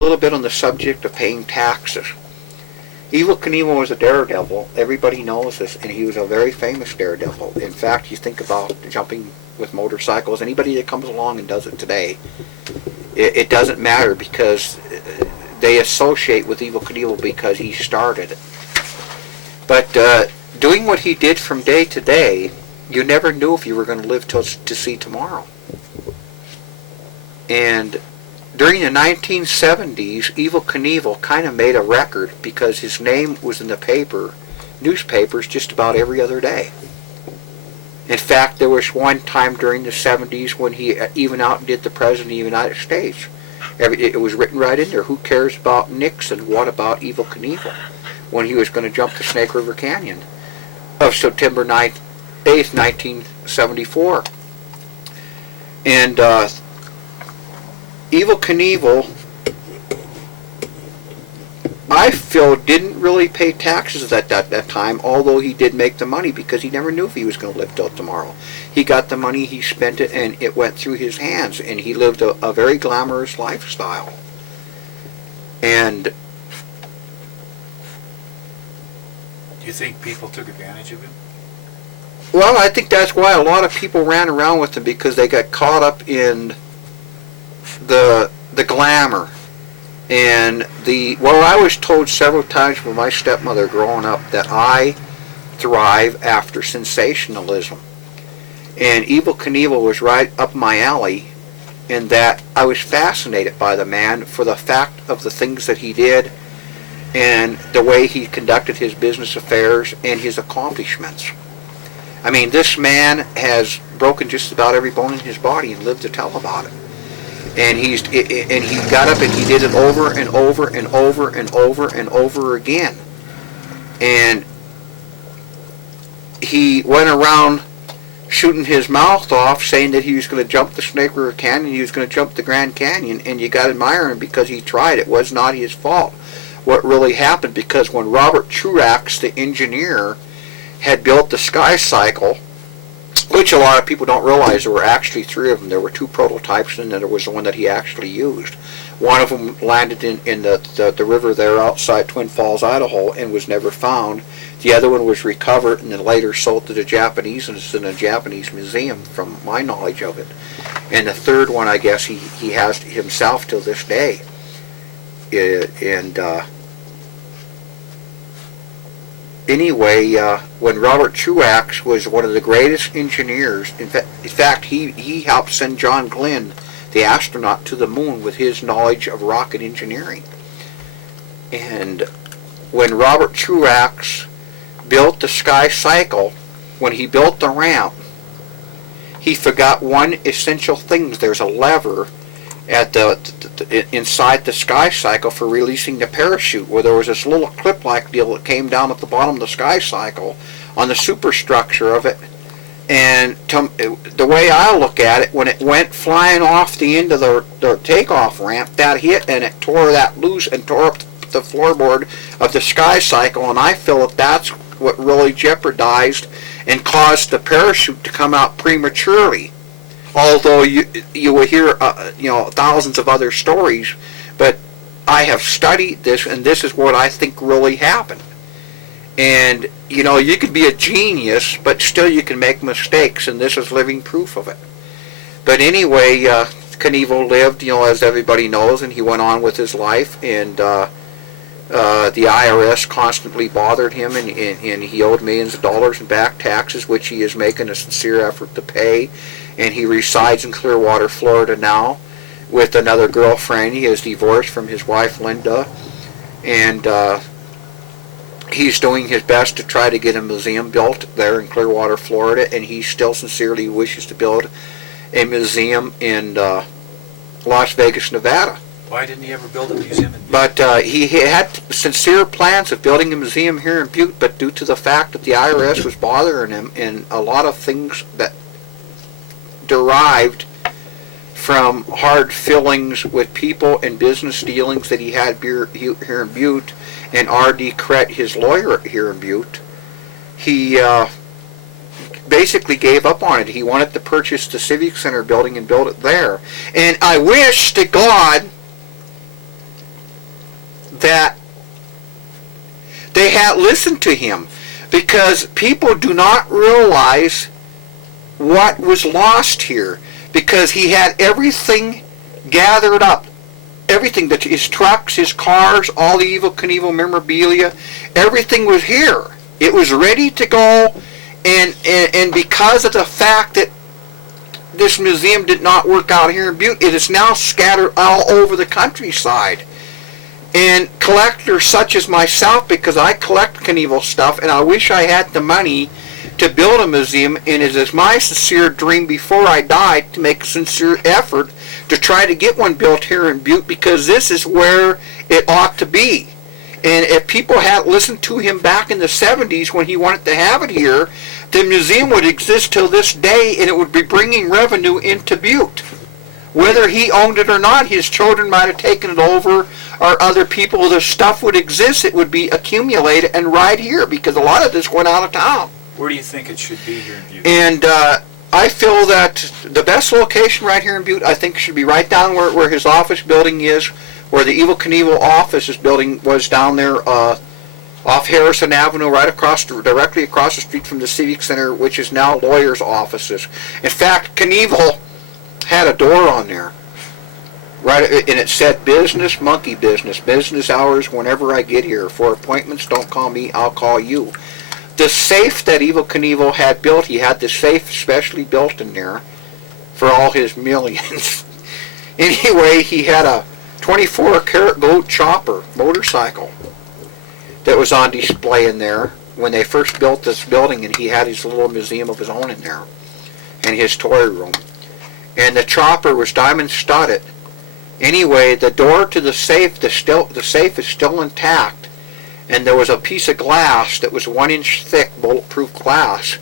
a little bit on the subject of paying taxes. Evel Knievel was a daredevil. Everybody knows this, and he was a very famous daredevil. In fact, you think about jumping with motorcycles. Anybody that comes along and does it today, it doesn't matter because they associate with Evel Knievel because he started it. But doing what he did from day to day, you never knew if you were going to live to see tomorrow. And during the 1970s, Evel Knievel kind of made a record because his name was in the newspapers just about every other day. In fact, there was one time during the 70s when he even outdid the President of the United States. It was written right in there, who cares about Nixon, what about Evel Knievel, when he was going to jump the Snake River Canyon of September 8th, 1974. And Evel Knievel, I feel, didn't really pay taxes at that time, although he did make the money because he never knew if he was going to live till tomorrow. He got the money, he spent it, and it went through his hands, and he lived a very glamorous lifestyle. And do you think people took advantage of him? Well, I think that's why a lot of people ran around with him, because they got caught up in the glamour. And I was told several times by my stepmother growing up that I thrive after sensationalism. And Evel Knievel was right up my alley in that I was fascinated by the man for the fact of the things that he did and the way he conducted his business affairs and his accomplishments. I mean, this man has broken just about every bone in his body and lived to tell about it. And he got up and he did it over and over and over and over and over again. And he went around shooting his mouth off, saying that he was going to jump the Snake River Canyon, he was going to jump the Grand Canyon, and you got to admire him because he tried. It was not his fault what really happened, because when Robert Truax, the engineer, had built the Sky Cycle, which a lot of people don't realize there were actually three of them. There were two prototypes, and then there was the one that he actually used. One of them landed in the river there outside Twin Falls, Idaho, and was never found. The other one was recovered and then later sold to the Japanese, and it's in a Japanese museum from my knowledge of it. And the third one, I guess, he has himself till this day. Anyway, when Robert Truax was one of the greatest engineers, in fact, he helped send John Glenn, the astronaut, to the moon with his knowledge of rocket engineering. And when Robert Truax built the Sky Cycle, when he built the ramp, he forgot one essential thing. There's a lever at inside the Sky Cycle for releasing the parachute, where there was this little clip-like deal that came down at the bottom of the Sky Cycle on the superstructure of it. And the way I look at it, when it went flying off the end of the takeoff ramp, that hit and it tore that loose and tore up the floorboard of the Sky Cycle, and I feel that that's what really jeopardized and caused the parachute to come out prematurely. Although you will hear thousands of other stories, but I have studied this, and this is what I think really happened. And you could be a genius, but still you can make mistakes, and this is living proof of it. But anyway, Knievel lived, as everybody knows, and he went on with his life, and the IRS constantly bothered him, and he owed millions of dollars in back taxes, which he is making a sincere effort to pay. And he resides in Clearwater, Florida now with another girlfriend. He is divorced from his wife, Linda, and he's doing his best to try to get a museum built there in Clearwater, Florida, and he still sincerely wishes to build a museum in Las Vegas, Nevada. Why didn't he ever build a museum in Butte? But he had sincere plans of building a museum here in Butte, but due to the fact that the IRS was bothering him and a lot of things that derived from hard feelings with people and business dealings that he had here in Butte, and R.D. Kret, his lawyer here in Butte, he basically gave up on it. He wanted to purchase the Civic Center building and build it there. And I wish to God that they had listened to him, because people do not realize what was lost here, because he had everything gathered up, everything, that his trucks, his cars, all the Evel Knievel memorabilia, everything was here. It was ready to go, and because of the fact that this museum did not work out here in Butte, it is now scattered all over the countryside. And collectors such as myself, because I collect Knievel stuff, and I wish I had the money to build a museum, and it is my sincere dream before I die to make a sincere effort to try to get one built here in Butte, because this is where it ought to be. And if people had listened to him back in the 70s when he wanted to have it here, the museum would exist till this day, and it would be bringing revenue into Butte. Whether he owned it or not, his children might have taken it over, or other people, the stuff would exist, it would be accumulated and right here, because a lot of this went out of town. Where do you think it should be here in Butte? And I feel that the best location right here in Butte, I think, should be right down where his office building is, where the Evel Knievel office building was, down there off Harrison Avenue, directly across the street from the Civic Center, which is now lawyers' offices. In fact, Knievel had a door on there, right, and it said "Business Monkey Business hours whenever I get here. For appointments, don't call me, I'll call you." The safe that Evel Knievel had built, he had the safe specially built in there for all his millions. Anyway, he had a 24-karat gold chopper motorcycle that was on display in there when they first built this building, and he had his little museum of his own in there, and his toy room. And the chopper was diamond studded. Anyway, the door to the safe, the safe is still intact, and there was a piece of glass that was 1 inch thick, bulletproof glass,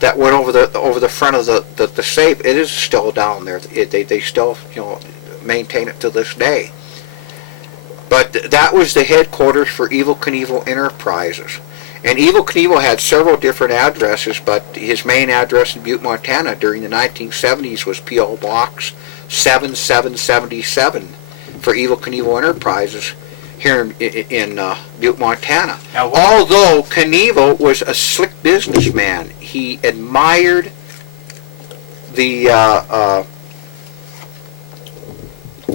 that went over the front of the safe. It is still down there. They still, maintain it to this day. But that was the headquarters for Evel Knievel Enterprises. And Evel Knievel had several different addresses, but his main address in Butte, Montana during the 1970s was P.O. Box 7777 for Evel Knievel Enterprises here in Butte, Montana. Although Knievel was a slick businessman, he admired the,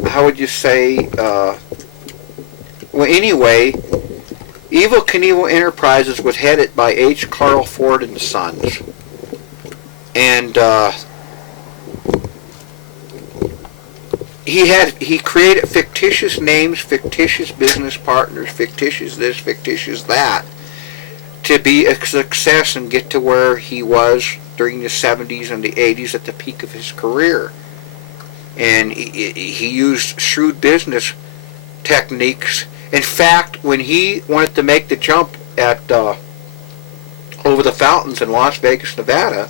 how would you say, well, anyway, Evel Knievel Enterprises was headed by H. Carl Ford and Sons. And he created fictitious names, fictitious business partners, fictitious this, fictitious that, to be a success and get to where he was during the 70s and the 80s at the peak of his career. And he used shrewd business techniques. In fact, when he wanted to make the jump at over the fountains in Las Vegas, Nevada,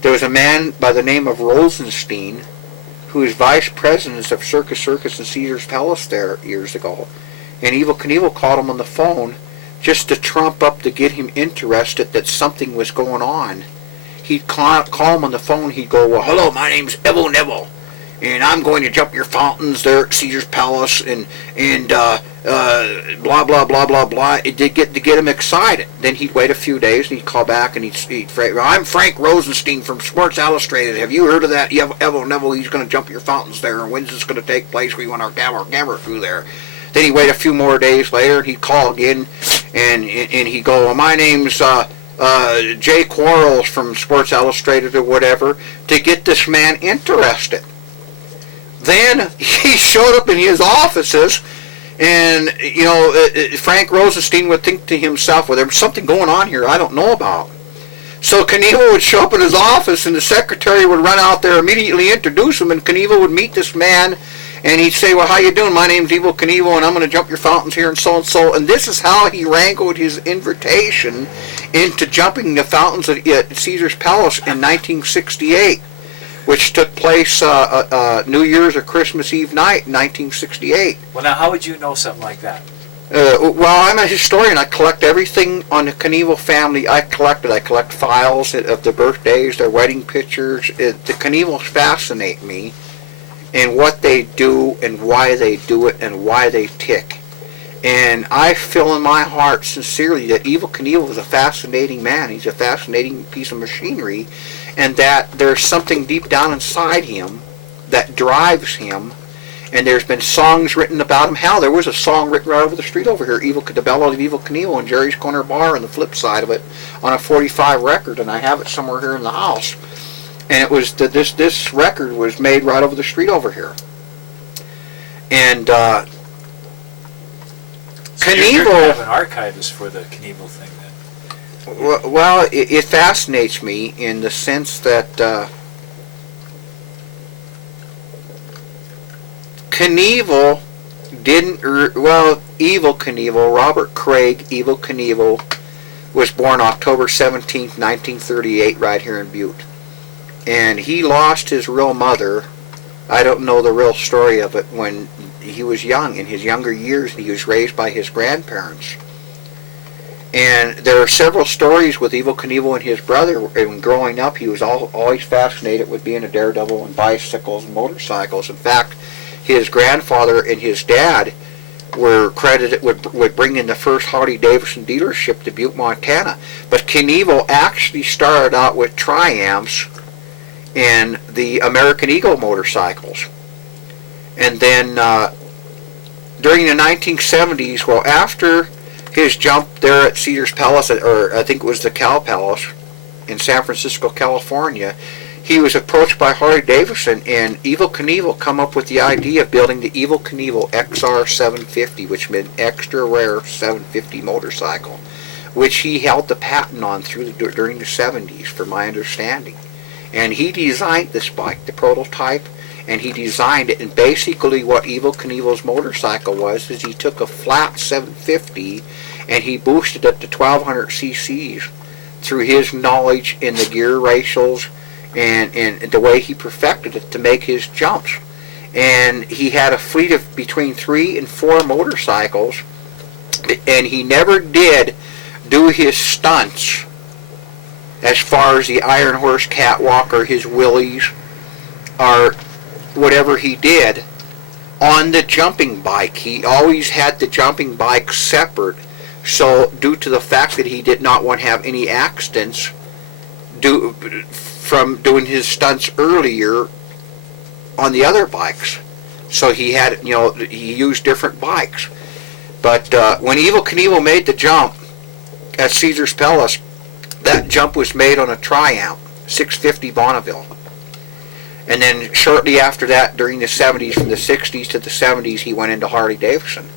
there was a man by the name of Rosenstein, who was vice president of Circus and Ceasar's Palace there years ago. And Evel Knievel called him on the phone just to trump up, to get him interested that something was going on. He'd call him on the phone, he'd go, "Well, hello, my name's Evel Knievel, and I'm going to jump your fountains there at Caesar's Palace, and blah, blah, blah, blah, blah." It did get to get him excited. Then he'd wait a few days, and he'd call back, and he'd "I'm Frank Rosenstein from Sports Illustrated. Have you heard of that Evel Knievel? He's going to jump your fountains there, and when's this going to take place? We want our camera crew there." Then he'd wait a few more days later, and he'd call again, and he'd go, "Well, my name's Jay Quarles from Sports Illustrated," or whatever, to get this man interested. Then he showed up in his offices, and Frank Rosenstein would think to himself, "Well, there's something going on here I don't know about." So Knievel would show up in his office, and the secretary would run out there, immediately introduce him, and Knievel would meet this man, and he'd say, "Well, how you doing? My name's Evel Knievel, and I'm going to jump your fountains here," and so and so. And this is how he wrangled his invitation into jumping the fountains at Caesar's Palace in 1968, which took place New Year's or Christmas Eve night in 1968. Well, now, how would you know something like that? Well, I'm a historian. I collect everything on the Knievel family. I collect files of the birthdays, their wedding pictures. The Knievels fascinate me. and what they do and why they do it and why they tick. And I feel in my heart sincerely that Evel Knievel is a fascinating man. He's a fascinating piece of machinery, and that there's something deep down inside him that drives him. And there's been songs written about him. Hell, there was a song written right over the street over here, the Ballad of Evel Knievel, and Jerry's Corner Bar, and the flip side of it on a 45 record, and I have it somewhere here in the house. And it was this record was made right over the street over here. And So Knievel, you're kind of an archivist for the Knievel thing then. well, it fascinates me in the sense that Knievel Evel Knievel, Robert Craig Evel Knievel, was born October 17th, 1938, right here in Butte. And he lost his real mother. I don't know the real story of it, when he was young, in his younger years, and he was raised by his grandparents. And there are several stories with Evel Knievel and his brother. And growing up, he was always fascinated with being a daredevil and bicycles and motorcycles. In fact, his grandfather and his dad were credited with bringing the first Harley Davidson dealership to Butte, Montana. But Knievel actually started out with Triumphs and the American Eagle motorcycles. And then during the 1970s, well, after his jump there at Caesar's Palace, or I think it was the Cal Palace in San Francisco, California, he was approached by Harley Davidson, and Evel Knievel come up with the idea of building the Evel Knievel XR 750, which meant extra rare 750 motorcycle, which he held the patent on during the 70s, from my understanding. And he designed this bike, the prototype, and he designed it. And basically what Evel Knievel's motorcycle was is he took a flat 750 and he boosted it to 1200 cc's through his knowledge in the gear ratios and the way he perfected it to make his jumps. And he had a fleet of between 3 and 4 motorcycles, and he never did do his stunts as far as the Iron Horse Catwalk or his Willies or whatever he did on the jumping bike. He always had the jumping bike separate, so due to the fact that he did not want to have any accidents from doing his stunts earlier on the other bikes. So he had, he used different bikes. But when Evel Knievel made the jump at Caesar's Palace, that jump was made on a Triumph 650 Bonneville. And then shortly after that, during the 70s, from the 60s to the 70s, he went into Harley Davidson.